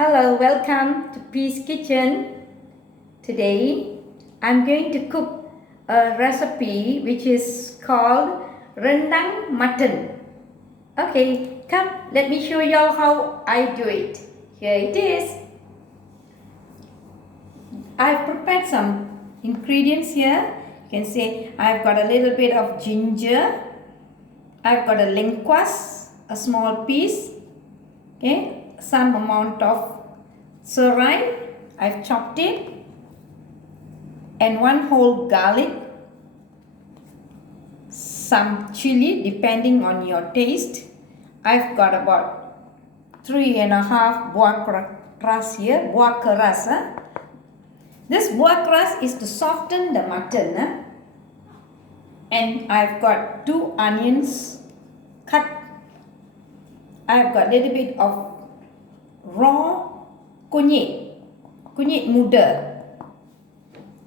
Hello, welcome to Peace Kitchen. Today I'm going to cook a recipe which is called Rendang Mutton. Okay, come, let me show y'all how I do it. Here it is. I've prepared some ingredients here. You can see I've got a little bit of ginger. I've got a lengkuas, a small piece. Okay. Some amount of serai, I've chopped it, and one whole garlic, some chilli depending on your taste. I've got about 3.5 buah keras here, buah keras. This buah keras is to soften the mutton. And I've got 2 onions cut. I've got a little bit of raw kunyit muda.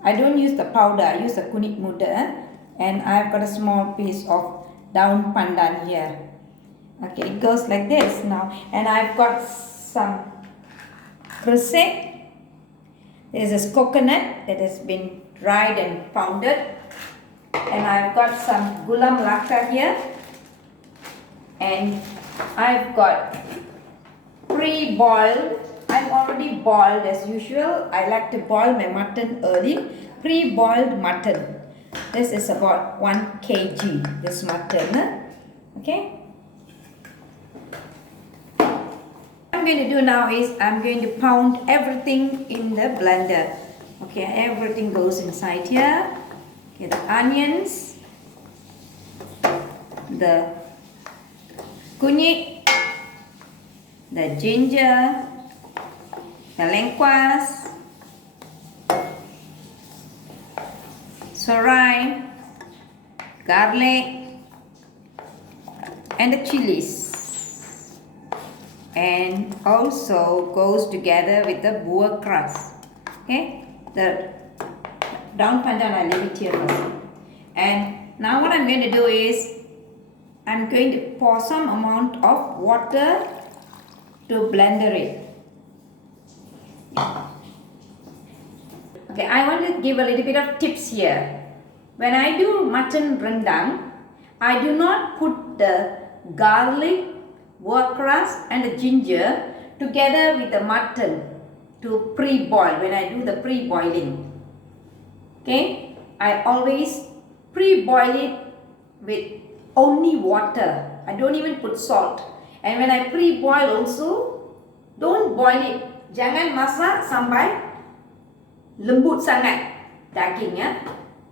I don't use the powder, I use the kunyit muda. And I've got a small piece of daun pandan here. Okay, it goes like this now. And I've got some Kerisik. This is coconut that has been dried and pounded. And I've got some gula melaka here. And I've got pre-boiled. I'm already boiled as usual. I like to boil my mutton early. Pre-boiled mutton. This is about 1 kg. This mutton. Okay. What I'm going to do now is I'm going to pound everything in the blender. Okay, everything goes inside here. Okay, the onions, the kunyit, the ginger, the lengkuas, serai, garlic, and the chilies, and also goes together with the buah keras. Okay, the daun pandan I leave it here first. And now what I'm going to do is I'm going to pour some amount of water to blender it. Okay, I want to give a little bit of tips here. When I do mutton rendang, I do not put the garlic, buah keras and the ginger together with the mutton to pre-boil when I do the pre-boiling. Okay, I always pre-boil it with only water. I don't even put salt. And when I pre-boil also, don't boil it. Jangan masak sampai lembut sangat daging, ya.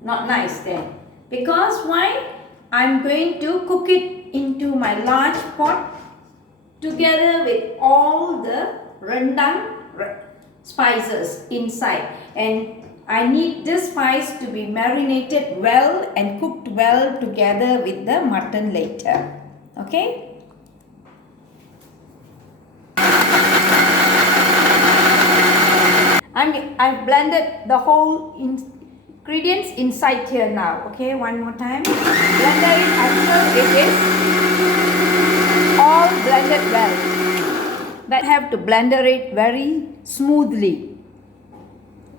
Not nice then. Because why? I'm going to cook it into my large pot together with all the rendang spices inside. And I need this spice to be marinated well and cooked well together with the mutton later. Okay? I've blended the whole ingredients inside here now. Okay, one more time. Blender it until it is all blended well. But I have to blender it very smoothly.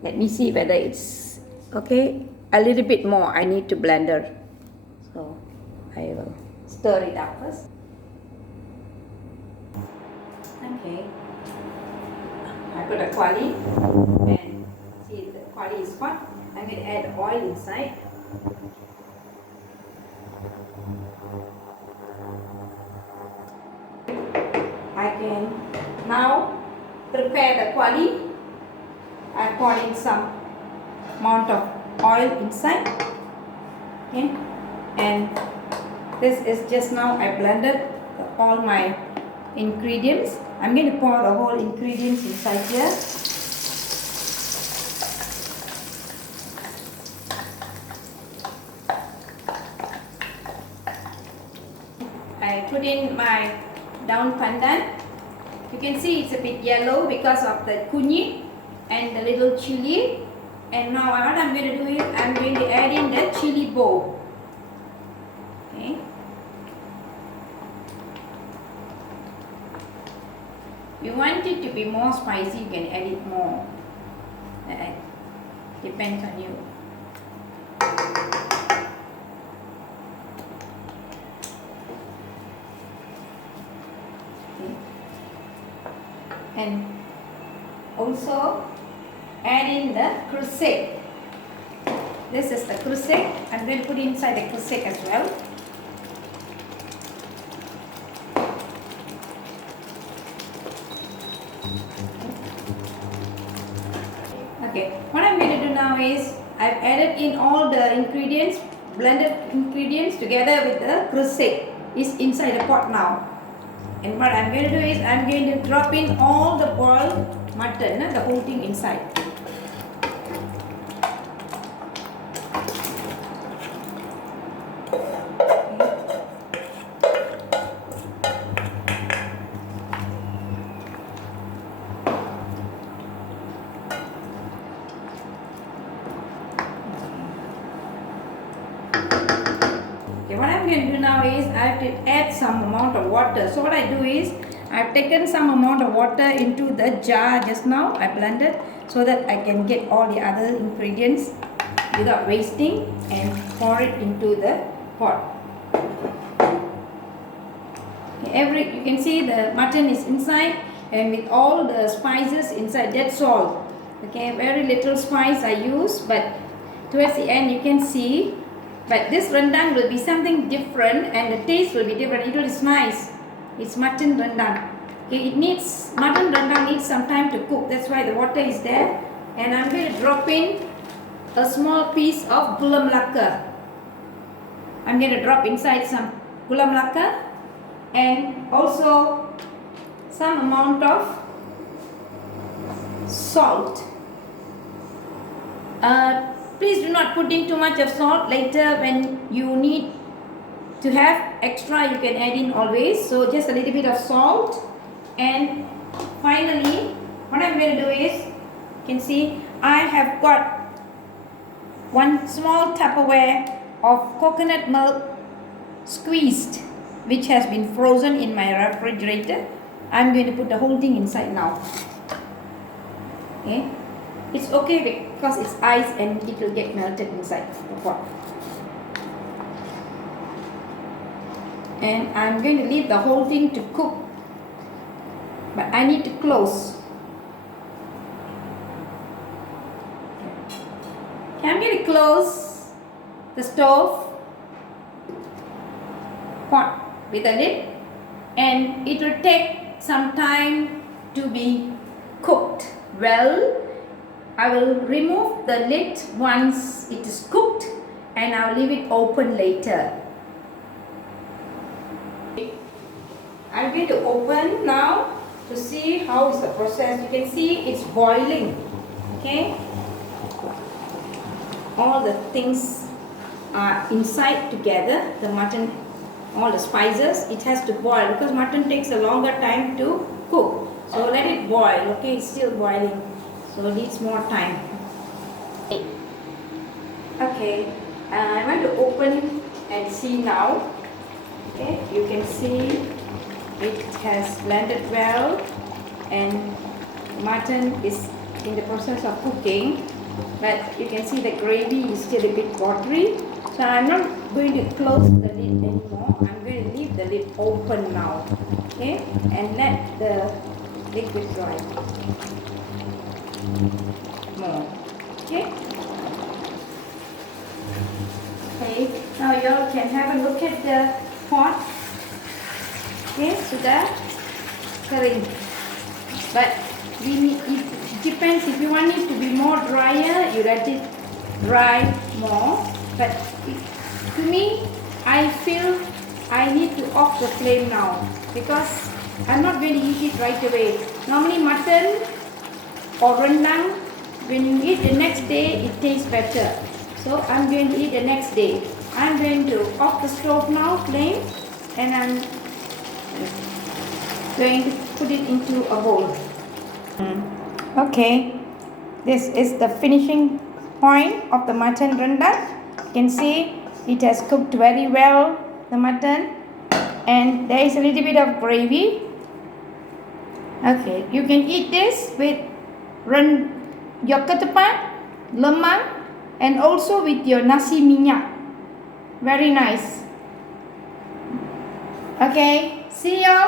Let me see whether it's okay. A little bit more I need to blender. So I will stir it up first. Okay. I put a quali and see the quali is hot. I'm going to add oil inside. I can now prepare the quali. I pour in some amount of oil inside. Okay, and this is just now I blended all my ingredients. I'm going to pour the whole ingredients inside here. I put in my daun pandan. You can see it's a bit yellow because of the kunyit and the little chilli. And now what I'm going to do is I'm going to add in the chilli bowl. Okay. You want it to be more spicy, you can add it more. Depends on you. Okay. And also add in the kerisik. This is the kerisik. I'm going to put inside the kerisik as well. Okay, what I'm going to do now is I've added in all the ingredients, blended ingredients together with the kerisik is inside the pot now. And what I'm going to do is I'm going to drop in all the boiled mutton, the whole thing inside. What I'm going to do now is I have to add some amount of water. So what I do is I've taken some amount of water into the jar just now. I blended so that I can get all the other ingredients without wasting and pour it into the pot. Okay, you can see the mutton is inside and with all the spices inside. That's all. Okay, very little spice I use, but towards the end you can see. But this rendang will be something different and the taste will be different. It is nice. It's mutton rendang. Okay, mutton rendang needs some time to cook. That's why the water is there. And I'm going to drop in a small piece of gula melaka. I'm going to drop inside some gula melaka and also some amount of salt. Please do not put in too much of salt. Later when you need to have extra, you can add in always. So just a little bit of salt. And finally, what I'm going to do is, you can see I have got one small Tupperware of coconut milk squeezed, which has been frozen in my refrigerator. I'm going to put the whole thing inside now. Okay. It's okay because it's ice and it will get melted inside the pot. And I'm going to leave the whole thing to cook. But I need to close. Okay, I'm going to close the stove pot with a lid. And it will take some time to be cooked well. I will remove the lid once it is cooked and I'll leave it open later. I'm going to open now to see how is the process. You can see it's boiling. Okay, all the things are inside together. The mutton, all the spices, it has to boil because mutton takes a longer time to cook. So let it boil. Okay, it's still boiling. So it needs more time. Okay, I want to open and see now. Okay, you can see it has blended well and mutton is in the process of cooking. But you can see the gravy is still a bit watery. So I'm not going to close the lid anymore. I'm going to leave the lid open now. Okay, and let the liquid dry more. Okay. Okay. Now you all can have a look at the pot. Okay, sudah kering. But we need, it depends. If you want it to be more drier, you let it dry more. But to me, I feel I need to off the flame now because I'm not going to eat it right away. Normally mutton or rendang, when you eat the next day, it tastes better. So I'm going to eat the next day. I'm going to off the stove now, flame, and I'm going to put it into a bowl. Okay, this is the finishing point of the mutton rendang. You can see it has cooked very well, the mutton, and there is a little bit of gravy. Okay, you can eat this with your ketupat, lemang, and also with your nasi minyak. Very nice. Okay, see you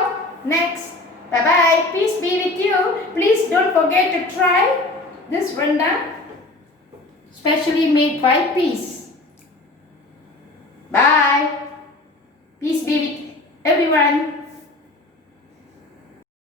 next. Bye bye. Peace be with you. Please don't forget to try this rendang, specially made by Peace. Bye. Peace be with everyone.